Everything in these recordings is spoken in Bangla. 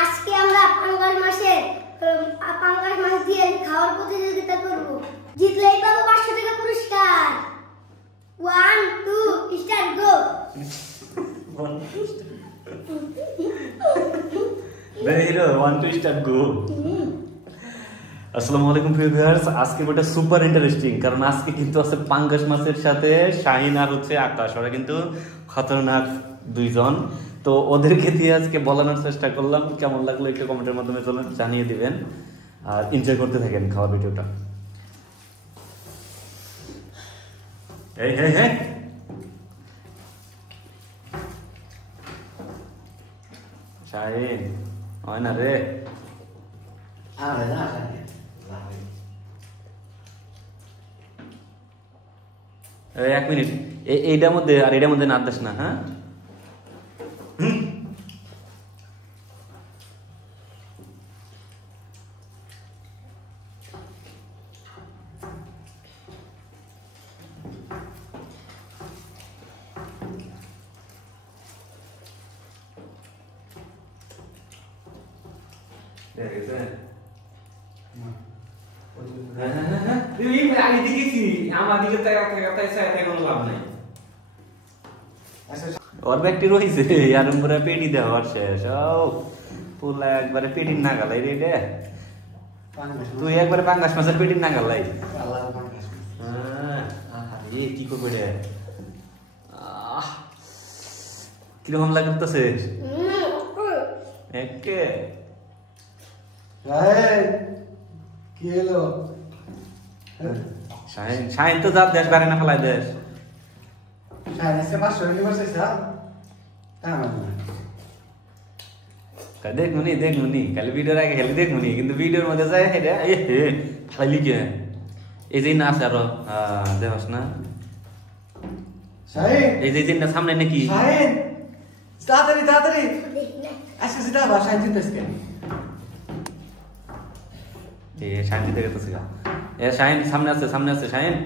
আজকে আমরা পাঙ্গাস মাছ দিয়ে খাওয়ার প্রতিযোগিতা করব। জিতলেই পাবো 500 টাকা পুরস্কার। 1 2 স্টার্ট গো। বেরিয়ে 1 2 স্টার্ট গো। আসসালামু আলাইকুম প্রিয় ভিউয়ার্স, আজকে এটা সুপার ইন্টারেস্টিং, কারণ আজকে কিন্তু আছে পাঙ্গাস মাছের সাথে শাহিন আর হচ্ছে আকাশ। ওরা কিন্তু খতরনাক দুইজন। তো ওদেরকে দিয়ে আজকে বলানোর চেষ্টা করলাম। কেমন লাগলো একটু কমেন্টের মাধ্যমে জানিয়ে দিবেন, আর এনজয় করতে থাকেন খাওয়া ভিডিওটা। এই হে হে শাহিন হয় না রে। এক মিনিট, এইটার মধ্যে আর এটার মধ্যে নাচ দাস না। হ্যাঁ ওর ব্যক্তি রয়েছে আর পুরো পেটি দেওয়ার শেষ। পুলা একবারে পেটির না গালাই রে। তুই একবারে পাঙ্গাস মাছের পেটির না গালাই। কি করবে রে? কিরকম লাগতেছে? একে কি হলো? শাহিন তো যা দেশ বাগানে ফেলাই দেশ। দেখুনি খালি ভিডিওর আগে খালি দেখুনি, কিন্তু ভিডিওর মধ্যে যায় খালি কে এই যে না আছে আরো দেখস না এই যে সামনে নাকি তাড়াতাড়ি তাড়াতাড়ি আজকে সেটা বাসায় জিতেছে কেন? শাহিন জিতে গেছে। শাহিন সামনে আছে শাহিন।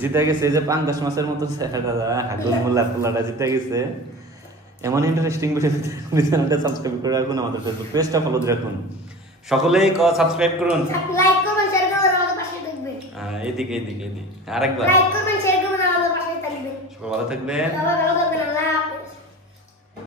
জিতে গেছে যে পাঙ্গাস মাছের মতো ফুলাটা জিতে গেছে। এমন ইন্টারেস্টিং ভিডিও সাবস্ক্রাইব করে রাখুন, আমাদের ফেসবুক পেজটা ফলো রাখুন। সকলেই সাবস্ক্রাইব করুন, লাইক করবেন, শেয়ার করবেন, আমাদের পাশে থাকবেন। এদিকে আরেকবার লাইক করবেন, শেয়ার করবেন, আমাদের পাশে থাকবেন। সবাই ভালো থাকবেন।